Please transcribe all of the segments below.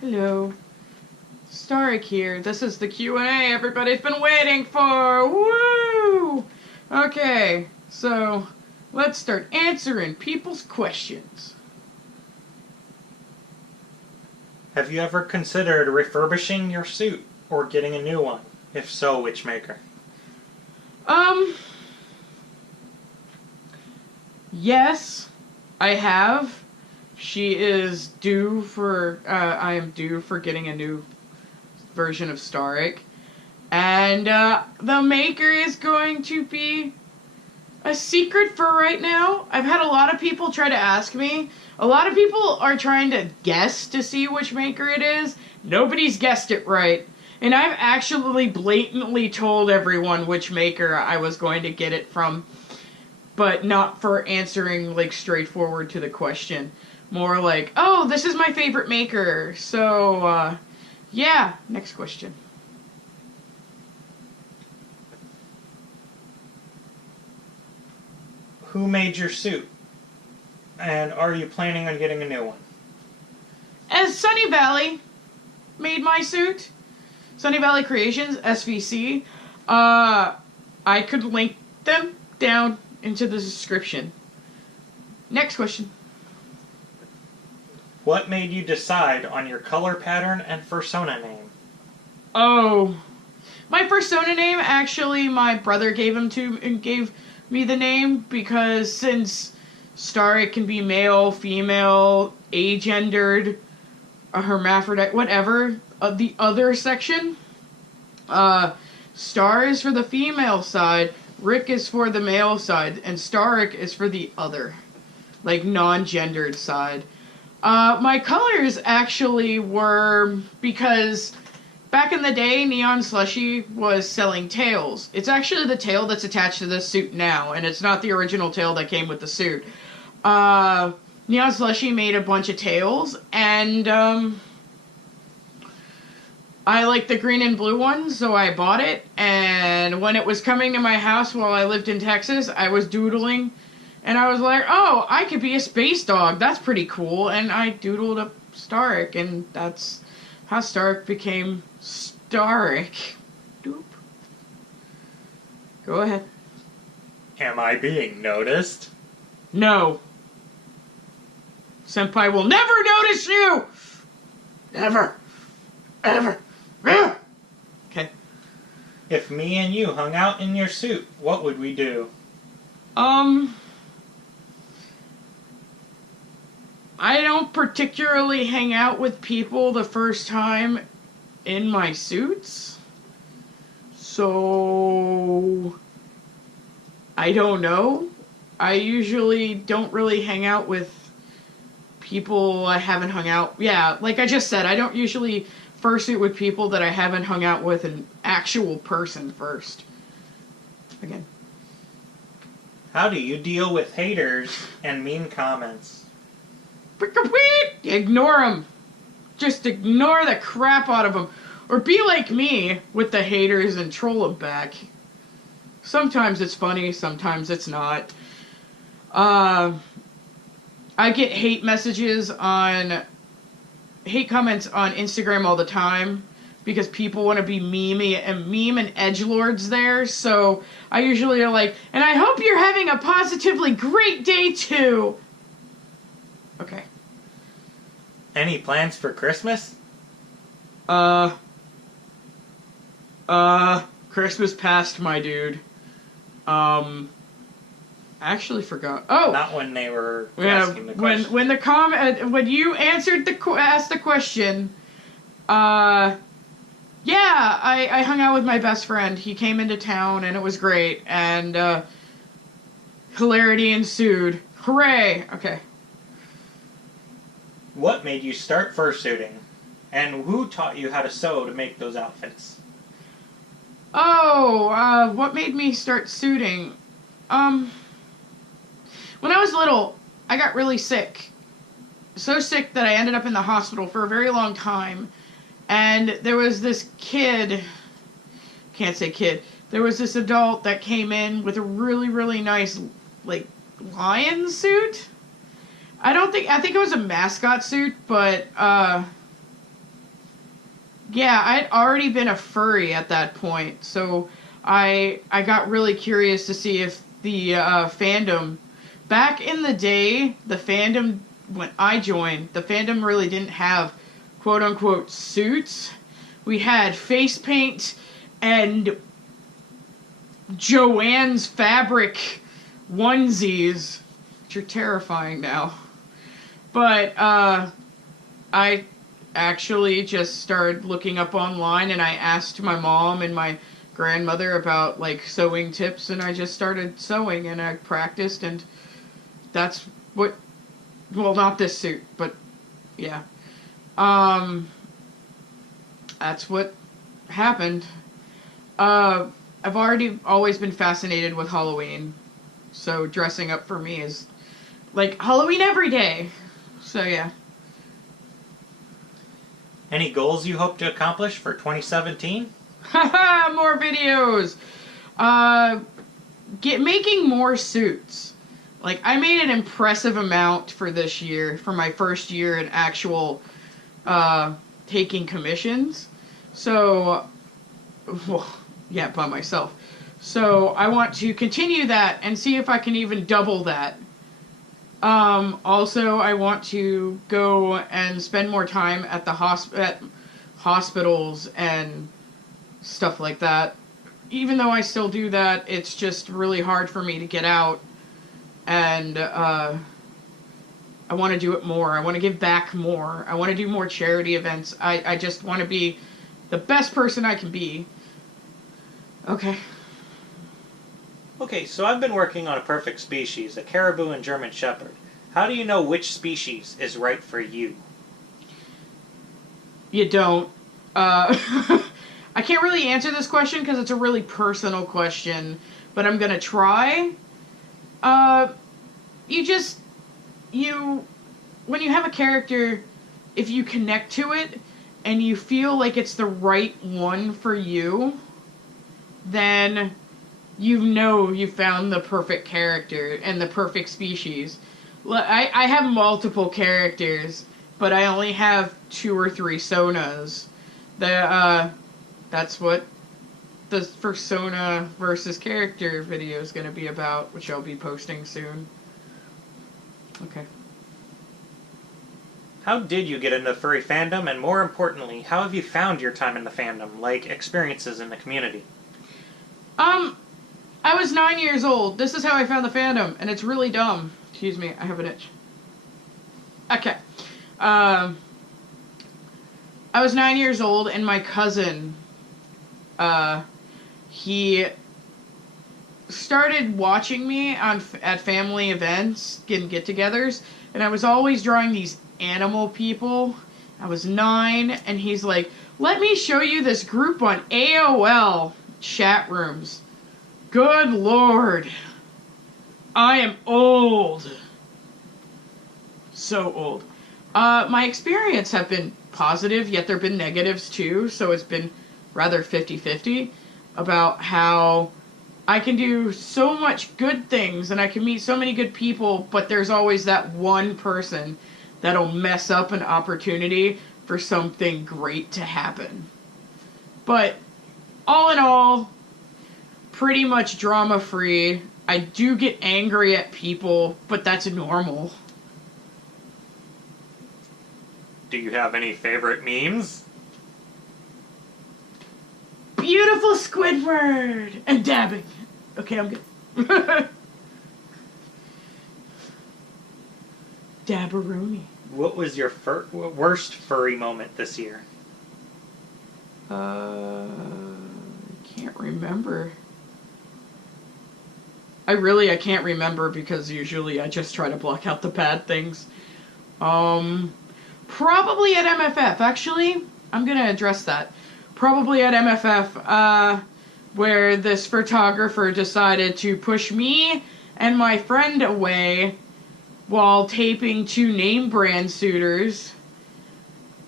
Hello. Starrik here. This is the Q&A everybody's been waiting for. Woo! Okay, so let's start answering people's questions. Have you ever considered refurbishing your suit or getting a new one? If so, which maker? Yes, I have. She is due for, I am due for getting a new version of Starrik. And, the maker is going to be a secret for right now. I've had a lot of people try to ask me. A lot of people are trying to guess to see which maker it is. Nobody's guessed it right. And I've actually blatantly told everyone which maker I was going to get it from. But not for answering, like, straightforward to the question. More like, oh, this is my favorite maker. So, yeah. Next question. Who made your suit? And are you planning on getting a new one? As Sunny Valley made my suit, Sunny Valley Creations, SVC, I could link them down into the description. Next question. What made you decide on your color pattern and fursona name? Oh, my fursona name, actually, my brother gave me the name because since Starrik can be male, female, agendered, a hermaphrodite, whatever, the other section, Star is for the female side, Rick is for the male side, and Starrik is for the other, like, non-gendered side. My colors actually were because back in the day, Neon Slushy was selling tails. It's actually the tail that's attached to this suit now, and it's not the original tail that came with the suit. Neon Slushy made a bunch of tails, and, I like the green and blue one, so I bought it, and when it was coming to my house while I lived in Texas, I was doodling, and I was like, oh, I could be a space dog, that's pretty cool, and I doodled up Starrik, and that's how Starrik became Starrik. Doop. Go ahead. Am I being noticed? No. Senpai will never notice you! Never. Ever. Okay. If me and you hung out in your suit, what would we do? I don't particularly hang out with people the first time in my suits. So, I don't know. I usually don't really hang out with people I haven't hung out. Yeah, like I just said, I don't usually fursuit with people that I haven't hung out with an actual person first. Again. How do you deal with haters and mean comments? Ignore them. Just ignore the crap out of them. Or be like me with the haters and troll them back. Sometimes it's funny, sometimes it's not. I get hate comments on Instagram all the time because people want to be meme and edgelords there, so I usually are like, and I hope you're having a positively great day too. Okay. Any plans for Christmas? Christmas passed, my dude. I actually forgot. Oh, not when they were asking the question. When you answered asked the question, yeah, I hung out with my best friend. He came into town and it was great, and hilarity ensued. Hooray! Okay. What made you start fursuiting, and who taught you how to sew to make those outfits? Oh, what made me start suiting? When I was little, I got really sick. So sick that I ended up in the hospital for a very long time. And there was this kid, can't say kid, there was this adult that came in with a really, really nice, like, lion suit. I think it was a mascot suit, but, Yeah, I'd already been a furry at that point, so I got really curious to see if the fandom back in the day, the fandom when I joined, the fandom really didn't have quote unquote suits. We had face paint and Joanne's fabric onesies, which are terrifying now. But I actually just started looking up online, and I asked my mom and my grandmother about like sewing tips, and I just started sewing, and I practiced, and that's what, well, not this suit, but yeah. That's what happened. I've always been fascinated with Halloween, so dressing up for me is like Halloween every day. So yeah. Any goals you hope to accomplish for 2017? Haha, more videos. Making more suits. Like, I made an impressive amount for this year, for my first year in actual taking commissions. So, well, yeah, by myself. So I want to continue that and see if I can even double that. Also, I want to go and spend more time at the hospitals and stuff like that. Even though I still do that, it's just really hard for me to get out. And I want to do it more. I want to give back more. I want to do more charity events. I just want to be the best person I can be. Okay. Okay, so I've been working on a perfect species, a Kyrubui and German Shepherd. How do you know which species is right for you? You don't. I can't really answer this question because it's a really personal question, but I'm gonna try. When you have a character, if you connect to it and you feel like it's the right one for you, then you know you found the perfect character and the perfect species. I have multiple characters, but I only have 2 or 3 Sonas. That's what the persona versus character video is going to be about, which I'll be posting soon. Okay. How did you get into furry fandom, and more importantly, how have you found your time in the fandom, like experiences in the community? I was 9 years old. This is how I found the fandom, and it's really dumb. Excuse me, I have an itch. Okay. I was 9 years old, and my cousin, he started watching me at family events, get-togethers, and I was always drawing these animal people. I was 9, and he's like, "Let me show you this group on AOL chat rooms." Good Lord. I am old. So old. My experience have been positive, yet there have been negatives too, so it's been rather 50-50 about how I can do so much good things and I can meet so many good people, but there's always that one person that'll mess up an opportunity for something great to happen. But all in all, pretty much drama-free. I do get angry at people, but that's normal. Do you have any favorite memes? Beautiful Squidward! And dabbing. Okay, I'm good. Dabberoni. What was your worst furry moment this year? Can't remember. I can't remember because usually I just try to block out the bad things. Probably at MFF, actually. I'm gonna address that. Probably at MFF, where this photographer decided to push me and my friend away while taping 2 name brand suitors.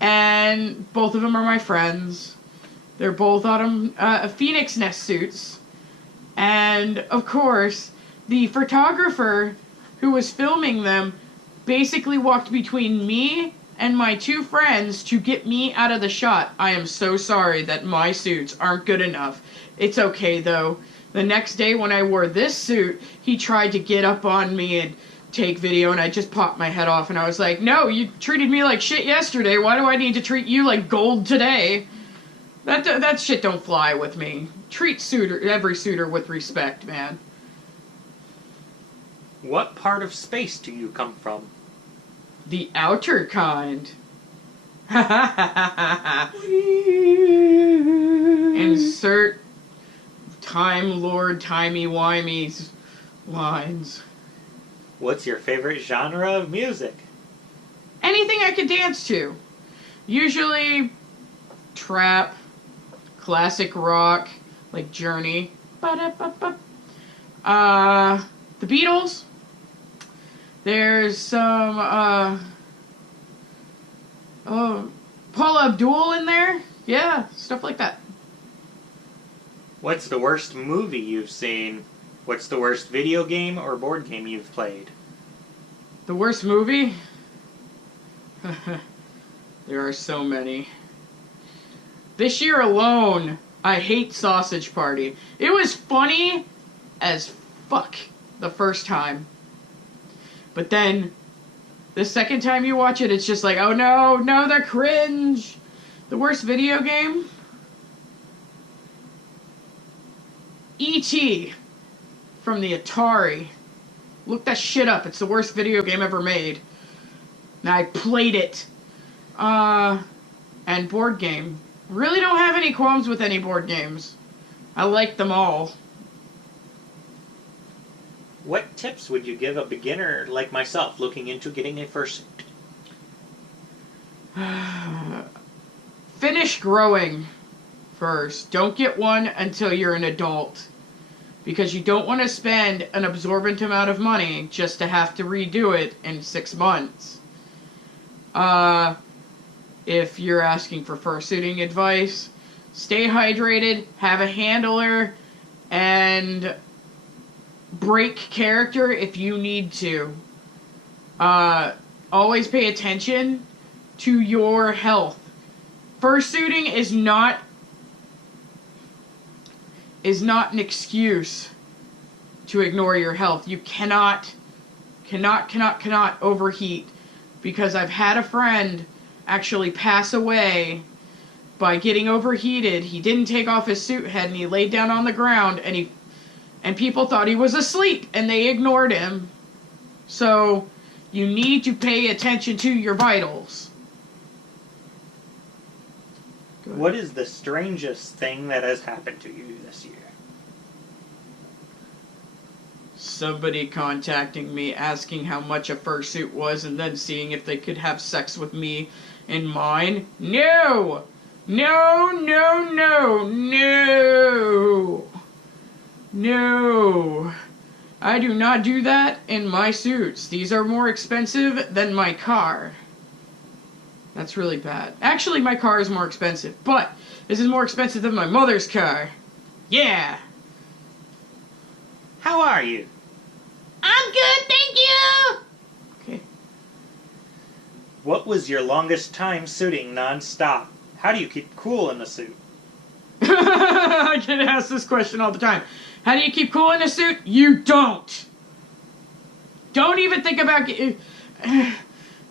And both of them are my friends. They're both autumn Phoenix Nest suits. And, of course, the photographer who was filming them basically walked between me and my 2 friends to get me out of the shot. I am so sorry that my suits aren't good enough. It's okay, though. The next day when I wore this suit, he tried to get up on me and take video, and I just popped my head off, and I was like, no, you treated me like shit yesterday. Why do I need to treat you like gold today? That shit don't fly with me. Treat every suitor with respect, man. What part of space do you come from? The outer kind. Insert Time Lord timey-wimey lines. What's your favorite genre of music? Anything I could dance to. Usually trap, classic rock, like Journey. The Beatles. There's some Paula Abdul in there. Yeah, stuff like that. What's the worst movie you've seen? What's the worst video game or board game you've played? The worst movie? There are so many. This year alone, I hate Sausage Party. It was funny as fuck the first time. But then, the second time you watch it, it's just like, oh no, the cringe. The worst video game? E.T. from the Atari. Look that shit up. It's the worst video game ever made. And I played it. And board game. Really don't have any qualms with any board games. I like them all. What tips would you give a beginner like myself looking into getting a fursuit? Finish growing first. Don't get one until you're an adult. Because you don't want to spend an absorbent amount of money just to have to redo it in 6 months. If you're asking for fursuiting advice, stay hydrated, have a handler, and break character if you need to. Always pay attention to your health. Fursuiting is not an excuse to ignore your health. You cannot overheat, because I've had a friend actually pass away by getting overheated. He didn't take off his suit head and he laid down on the ground, and people thought he was asleep and they ignored him. So you need to pay attention to your vitals. What is the strangest thing that has happened to you this year? Somebody contacting me asking how much a fursuit was and then seeing if they could have sex with me in mine. No! No, no, no, no! No! I do not do that in my suits. These are more expensive than my car. That's really bad. Actually, my car is more expensive, but this is more expensive than my mother's car. Yeah! How are you? I'm good, thank you! Okay. What was your longest time suiting non-stop? How do you keep cool in the suit? I get asked this question all the time. How do you keep cool in a suit? You don't! Don't even think about...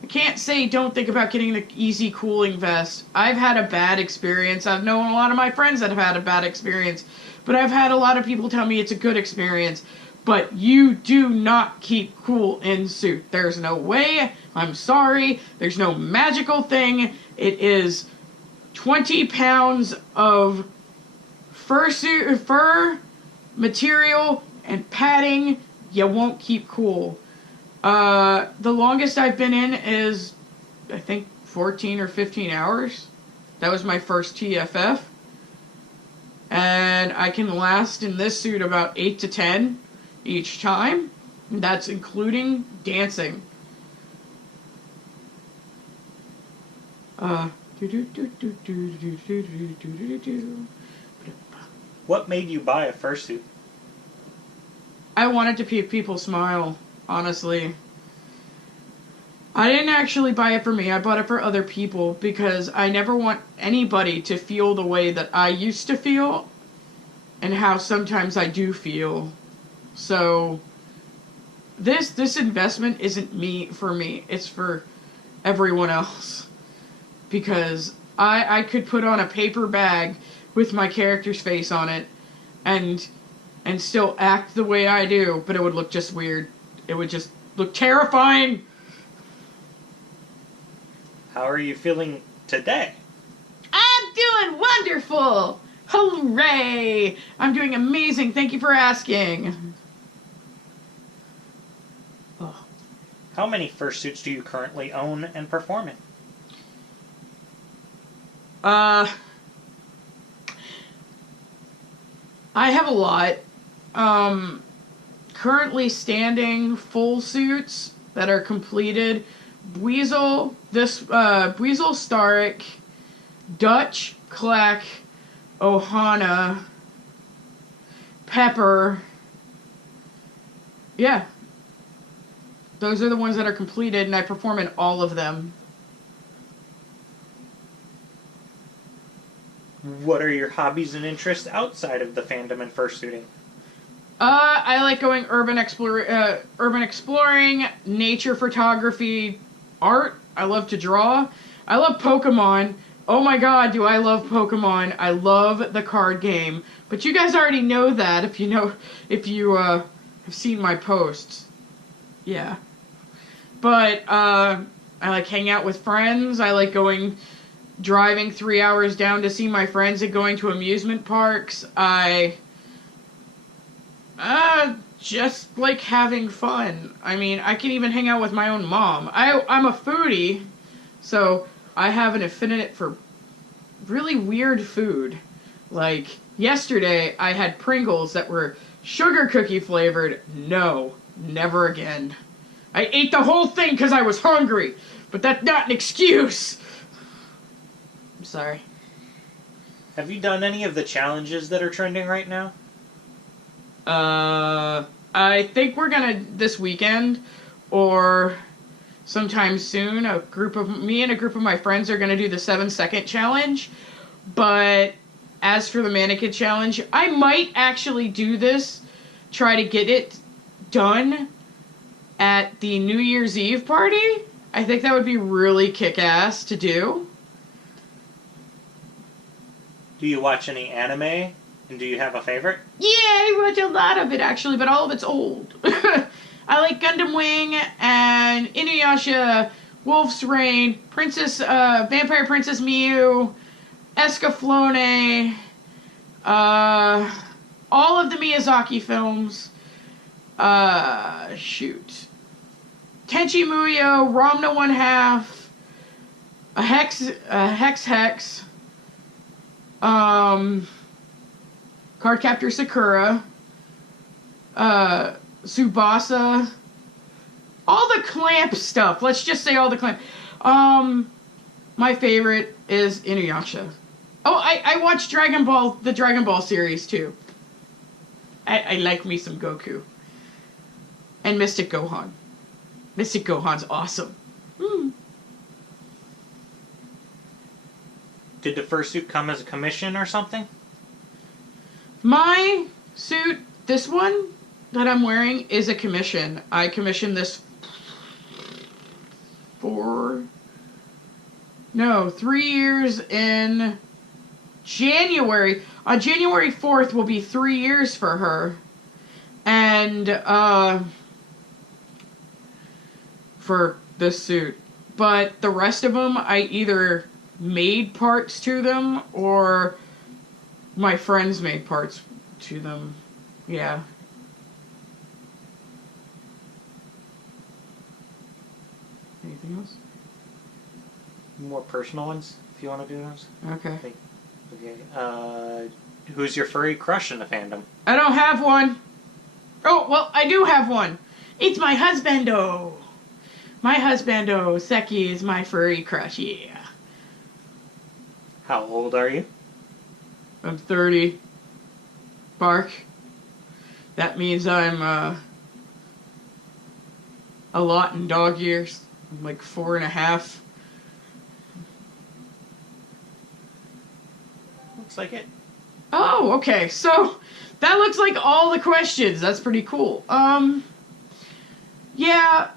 I can't say don't think about getting the easy cooling vest. I've had a bad experience. I've known a lot of my friends that have had a bad experience. But I've had a lot of people tell me it's a good experience. But you do not keep cool in suit. There's no way. I'm sorry. There's no magical thing. It is 20 pounds of fur material and padding. You won't keep cool. The longest I've been in is, I think, 14 or 15 hours. That was my first TFF. And I can last in this suit about 8 to 10 each time. That's including dancing. What made you buy a fursuit? I wanted to make people smile, honestly. I didn't actually buy it for me. I bought it for other people because I never want anybody to feel the way that I used to feel and how sometimes I do feel. So this investment isn't for me. It's for everyone else. Because I could put on a paper bag with my character's face on it and still act the way I do, but it would look just weird. It would just look terrifying. How are you feeling today? I'm doing wonderful! Hooray! I'm doing amazing. Thank you for asking. Oh. How many fursuits do you currently own and perform in? I have a lot. Currently standing full suits that are completed. Weasel, Starrik, Dutch, Clack, Ohana, Pepper. Yeah. Those are the ones that are completed, and I perform in all of them. What are your hobbies and interests outside of the fandom and fursuiting? I like going urban exploring, nature photography, art. I love to draw. I love Pokemon. Oh my god, do I love Pokemon. I love the card game. But you guys already know that if you have seen my posts. Yeah. But I like hanging out with friends. I like driving 3 hours down to see my friends and going to amusement parks. I just like having fun. I mean, I can even hang out with my own mom. I'm a foodie, so I have an affinity for really weird food. Like, yesterday I had Pringles that were sugar cookie flavored. No, never again. I ate the whole thing because I was hungry, but that's not an excuse. I'm sorry. Have you done any of the challenges that are trending right now? I think we're gonna, this weekend, or sometime soon, me and a group of my friends are gonna do the 7-second challenge. But as for the mannequin challenge, I might actually do this, try to get it done at the New Year's Eve party. I think that would be really kick-ass to do. Do you watch any anime? And do you have a favorite? Yeah, I watch a lot of it, actually, but all of it's old. I like Gundam Wing and Inuyasha, Wolf's Rain, Vampire Princess Miyu, Escaflowne, all of the Miyazaki films. Shoot. Tenchi Muyo, Ramna 1/2, Hex, Cardcaptor Sakura, Tsubasa, all the Clamp stuff. Let's just say all the Clamp. My favorite is Inuyasha. Oh, I watched the Dragon Ball series too. I like me some Goku. And Mystic Gohan. Mystic Gohan's awesome. Did the fursuit come as a commission or something? My suit, this one that I'm wearing, is a commission. I commissioned this 3 years in January. On January 4th will be 3 years for her. And, for this suit. But the rest of them, I either made parts to them or my friends made parts to them. Yeah. Anything else? More personal ones, if you want to do those. Okay. Okay. Who's your furry crush in the fandom? I don't have one. Oh, well, I do have one. It's my husbando. My husbando, Seki, is my furry crush, yeah. How old are you? I'm 30. Bark. That means I'm, a lot in dog years. I'm like 4.5. Looks like it. Oh, okay. So that looks like all the questions. That's pretty cool. Yeah,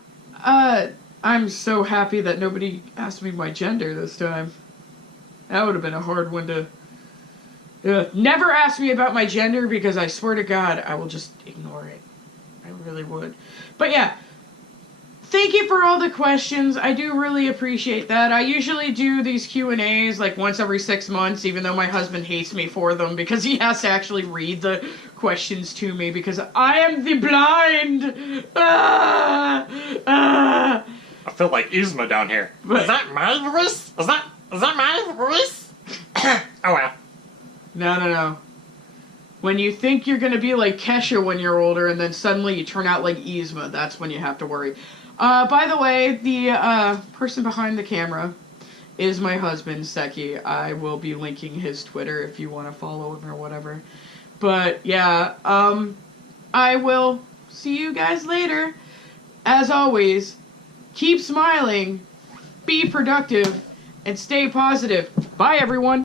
I'm so happy that nobody asked me my gender this time. That would have been a hard one to... never ask me about my gender, because I swear to God, I will just ignore it. I really would. But yeah, thank you for all the questions. I do really appreciate that. I usually do these Q&As like once every 6 months, even though my husband hates me for them, because he has to actually read the questions to me, because I am the blind. I feel like Yzma down here. But, is that my voice? Is that my voice? Oh well. No. When you think you're gonna be like Kesha when you're older, and then suddenly you turn out like Yzma, that's when you have to worry. By the way, the person behind the camera is my husband, Seki. I will be linking his Twitter if you want to follow him or whatever. But yeah, I will see you guys later. As always, keep smiling, be productive, and stay positive. Bye, everyone.